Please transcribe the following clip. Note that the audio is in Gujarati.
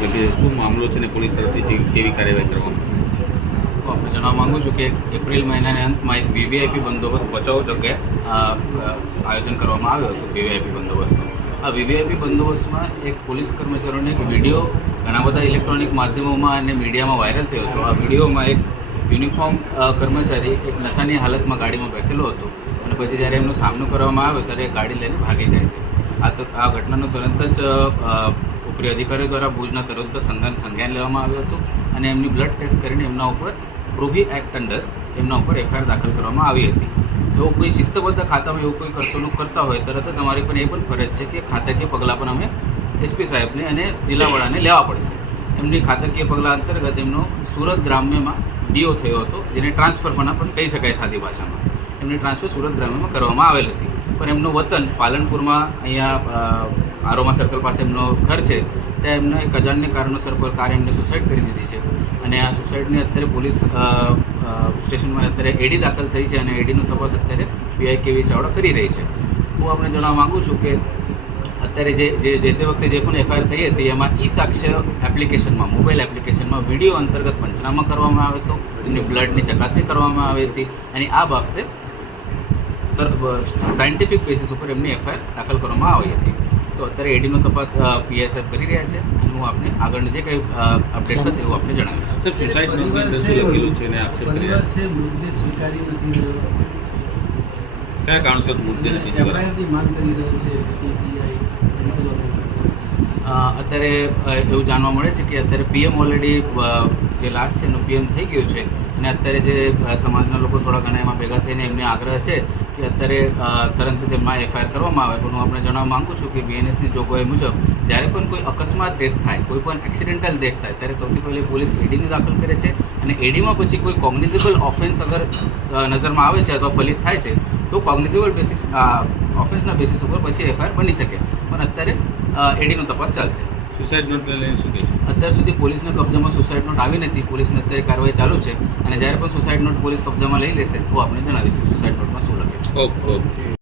છે કે શું મામલો છે ને પોલીસ તરફથી કેવી કાર્યવાહી કરવામાં તો આપણે જણાવવા માગું છું કે એપ્રિલ મહિનાના અંતમાં એક વીવીઆઈપી બંદોબસ્ત બચાવ જગ્યાએ આયોજન કરવામાં આવ્યો હતું વીવીઆઈપી બંદોબસ્તનું. આ વીવીઆઈપી બંદોબસ્તમાં એક પોલીસ કર્મચારીઓને એક વિડીયો ઘણા બધા ઇલેક્ટ્રોનિક માધ્યમોમાં અને મીડિયામાં વાયરલ થયો હતો. આ વિડીયોમાં એક યુનિફોર્મ કર્મચારી એક નશાની હાલતમાં ગાડીમાં બેસેલો હતો અને પછી જ્યારે એમનો સામનો કરવામાં આવ્યો ત્યારે ગાડી લઈને ભાગી જાય છે. આ ઘટનાનું તરત જ ઉપરી અધિકારીઓ દ્વારા ભુજના તરત સંજ્ઞાન લેવામાં આવ્યું હતું અને એમની બ્લડ ટેસ્ટ કરીને એમના ઉપર પ્રોહી એક્ટ અંડર એમના ઉપર એફઆઈઆર દાખલ કરવામાં આવી હતી. જો કોઈ શિસ્તબદ્ધ ખાતામાં એવું કોઈ વર્તણૂક કરતા હોય તરત જ અમારી પણ એ પણ ફરજ છે કે ખાતાકીય પગલાં પણ અમે એસપી સાહેબને અને જિલ્લા વડાને લેવા પડશે. એમની ખાતાકીય પગલાં અંતર્ગત એમનો સુરત ગ્રામ્યમાં ડીઓ થયો હતો, જેને ટ્રાન્સફર પણ કહી શકાય સાદી ભાષામાં. એમની ટ્રાન્સફર સુરત ગ્રામ્યમાં કરવામાં આવેલ હતી, પણ એમનું વતન પાલનપુરમાં અહીંયા આરોમા સર્કલ પાસે એમનો ઘર છે, ત્યાં એમને એક અજાણ્ય કારણોસર પર કાર એમને સુસાઇડ કરી દીધી છે અને આ સુસાઇડની અત્યારે પોલીસ સ્ટેશનમાં અત્યારે એડી દાખલ થઈ છે અને એડીનો તપાસ અત્યારે પીઆઈ ચાવડા કરી રહી છે. હું આપણે જણાવવા માગું છું કે અત્યારે જે તે વખતે જે પણ એફઆઈઆર થઈ હતી એમાં ઈ સાક્ષ્ય એપ્લિકેશનમાં મોબાઈલ એપ્લિકેશનમાં વિડીયો અંતર્ગત પંચનામા કરવામાં આવ્યો હતો, એમની બ્લડની ચકાસણી કરવામાં આવી હતી અને આ બાબતે સાયન્ટિફિક બેસિસ ઉપર એમની એફઆઈઆર દાખલ કરવામાં આવી હતી. તો અત્યારે એડીનો તપાસ પીઆઈ સાહેબ કરી રહ્યા છે અને હું આપને આગળની જે કંઈ અપડેટ થશે એવું આપને જણાવીશ. સર, સુસાઇડ નોટની અંદર શું લખેલું છે અને આક્ષેપ કરી રહ્યા છે મૃતદેહ સ્વીકારી નથી રહ્યો, કયા કારણસર મૃતદેહ નથી સ્વીકાર્યો? એફઆઈઆરની માંગ કરી રહ્યો છે એસપી પીઆઈ મેડિકલ ઓફિસર. અત્યારે એવું જાણવા મળે છે કે અત્યારે પીએમ ઓલરેડી જે લાસ્ટ છે એનું પીએમ થઈ ગયું છે અને અત્યારે જે સમાજના લોકો થોડા ઘણા એમાં ભેગા થઈને એમને આગ્રહ છે કે અત્યારે તરત જ એમાં એફઆઈઆર કરવામાં આવે. પણ હું આપણે જણાવવા માગું છું કે બીએનએસની જોગવાઈ મુજબ જ્યારે પણ કોઈ અકસ્માત ડેથ થાય, કોઈ પણ એક્સિડેન્ટલ ડેથ થાય ત્યારે સૌથી પહેલી પોલીસ એડીને દાખલ કરે છે અને એડીમાં પછી કોઈ કોગ્નિઝેબલ ઓફેન્સ અગર નજરમાં આવે છે અથવા ફલિત થાય છે તો કોગ્નિઝેબલ બેસિસ ઓફેન્સના બેસિસ ઉપર પછી એફઆઈઆર બની શકે. પણ અત્યારે એડીનો તપાસ ચાલશે. સુસાઇડ નોટ લઈને શું કહે છે? અત્યાર સુધી પોલીસના કબજામાં સુસાઇડ નોટ આવી નથી. પોલીસની અત્યારે કાર્યવાહી ચાલુ છે અને જ્યારે પણ સુસાઇડ નોટ પોલીસ કબજામાં લઈ લેશે તો આપણે જણાવીશું સુસાઇડ નોટમાં શું લખે છે. ઓકે.